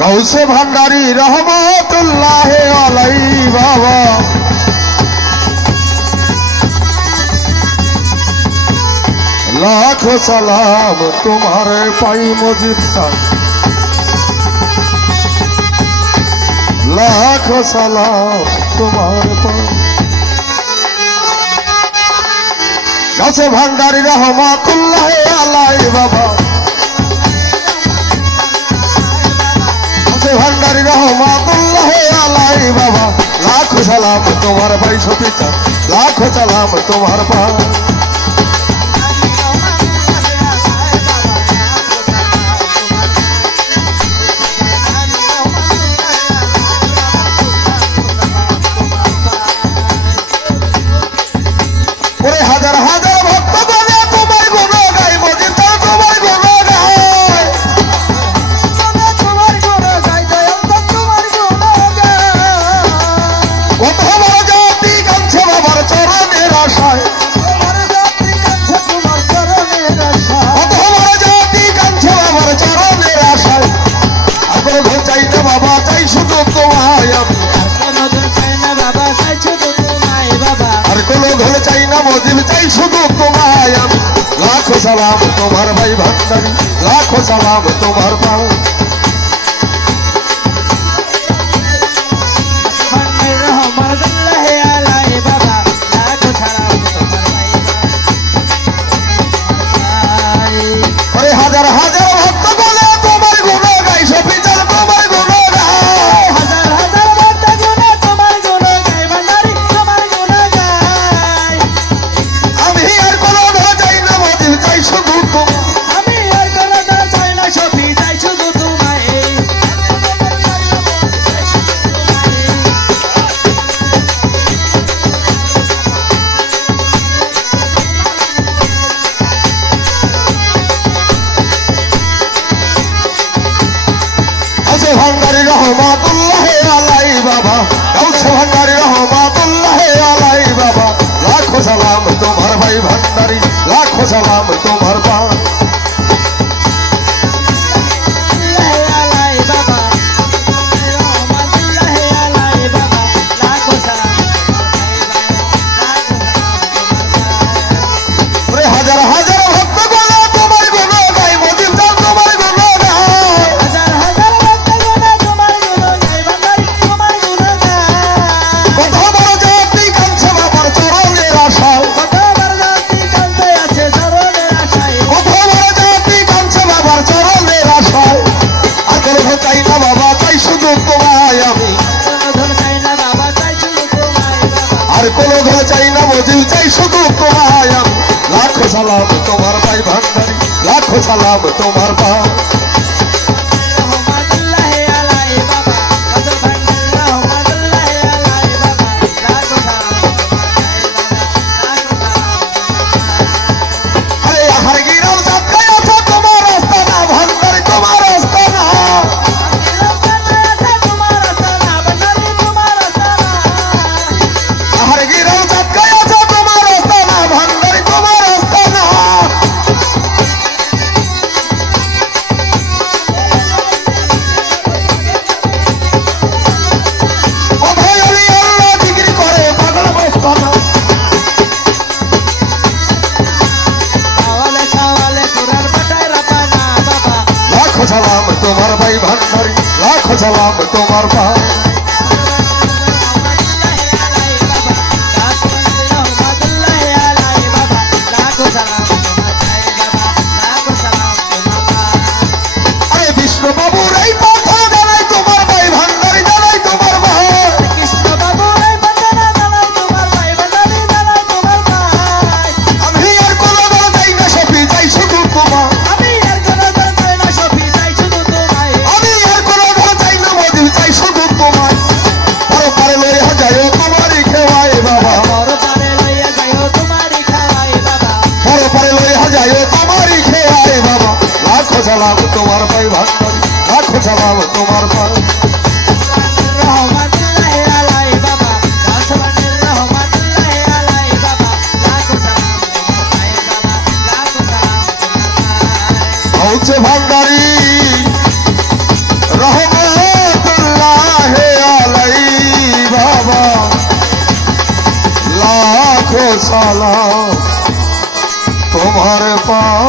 गौसे भंडारी रहमतुल्लाह अलैहि बाबा लाखों सलाम तुम्हारे पाई मुजीब साहब लाखों सलाम तुम्हारे पाई गौसे भंडारी रहमतुल्लाह अलैहि बाबा भंडारी रहमतुल्लाह अलैहि बाबा लाखों सलाम तुम्हारे भाई छोटा लाखों सलाम तुम्हारे पास हजार हजार भक्त बने तुम्हारे गुण गाय मोदी तुम्हारे गुण गाय तुम्हारे गुण गाय तुम्हारे गुण गाय कत बड़ जाति कांछे बाবার চরণের আশায় কত বড় জাতি কাঁদছে বাবার চরণের আশায় আর কোনো ধন চাই না বাবা চাই শুধু তোমায় আমি আর কোনো ধন চাই না মজিব চাই শুধু তোমায় আমি লাখো সালাম তোমার ভাই ভান্ডারি লাখো সালাম তোমার পাও হাজার হাজার ভক্ত বলে তোমার গুণ গাই সফিজার তোমার গুণ গাই হাজার হাজার ভক্ত গুণে তোমার গুণ গাই ভান্ডারি তোমার গুণ গাই আমি আর কোনো ধন চাই না মজিব চাই শুধু তোমায় আমি আর কোনো ধন চাই না সফি চাই শুধু তোমায় भंडारी रहमतुल्लाह अलैहि बाबा गौसे भंडारी रहमतुल्लाह अलैहि बाबा लाखों सलाम तुम्हार भाई भंडारी लाखों सलाम तुम्हार पा हजार हजार भक्त बोले तुम्हार गुण गाय मोदी तुम्हार गुण गाय हजार हजार भक्त गुणे तुम्हार गुण गाय भांडारी तुम्हार गुण गाय কত বড় জাতি কাঁদছে বাবার চরণের আশায় কত বড় জাতি কাঁদতে আছে চরণের আশায় কত বড় জাতি কাঁদছে বাবার চরণের আশায় আর কোনো ধন চাই না বাবা চাই শুধু তোমায় আমি কোনো ধন চাই না বাবা চাই শুধু তোমায় আর কোনো ধন চাই না মজিব চাই শুধু তোমায় আমি लाखों सलाम तुम्हार भाई भंडारी लाखों सलाम तुम्हार पा अरे हर गिरव जात गया था तुम्हारा आस्थाना भंडारी तुम्हारा आस्थाना हर गिरव जात गया था तुम्हारा आस्थाना भंडारी तुम्हारा आस्थाना কোথায় আলী আল্লাহ জিকির করে পাগল মস্তানা সাওয়ালে সাওয়ালে কুরআন পাঠায় রাপানা বাবা লাখো সালাম তোমার ভাই ভান্ডারি লাখো সালাম তোমার ভাই अरे विष्णु बाबू रही पाथा जानाई तुम्हार भाई भंडारी जानाई तुम्हार भाई कृष्ण बाबू रही पाथा जानाई तुम्हार भाई भंडारी जानाई तुम्हार भाई আমি আর কোনো ধন চাই না সফি চাই শুধু তোমায় আমি আর কোনো ধন চাই না সফি চাই শুধু তোমায় আমি আর কোনো ধন চাই না মজিব চাই শুধু তোমায় পরপারে লইয়া যাইও তোমারই খেওয়াই বাবা পরপারে লইয়া যাইও তোমারই খেওয়াই বাবা পরপারে লইয়া যাইও তোমারই খেওয়াই বাবা लाखों सलाम तुम्हार भाई भंडारी लाखों सलाम तुम्हार भाई रहमतुल्लाह अलैहि बाबा गौसे भंडारी रहमतुल्लाह अलैहि बाबा लाखों सलाम गौसे भांडारी रहमतुल्लाह अलैहि बाबा लाखों सलाम तुम्हारे पास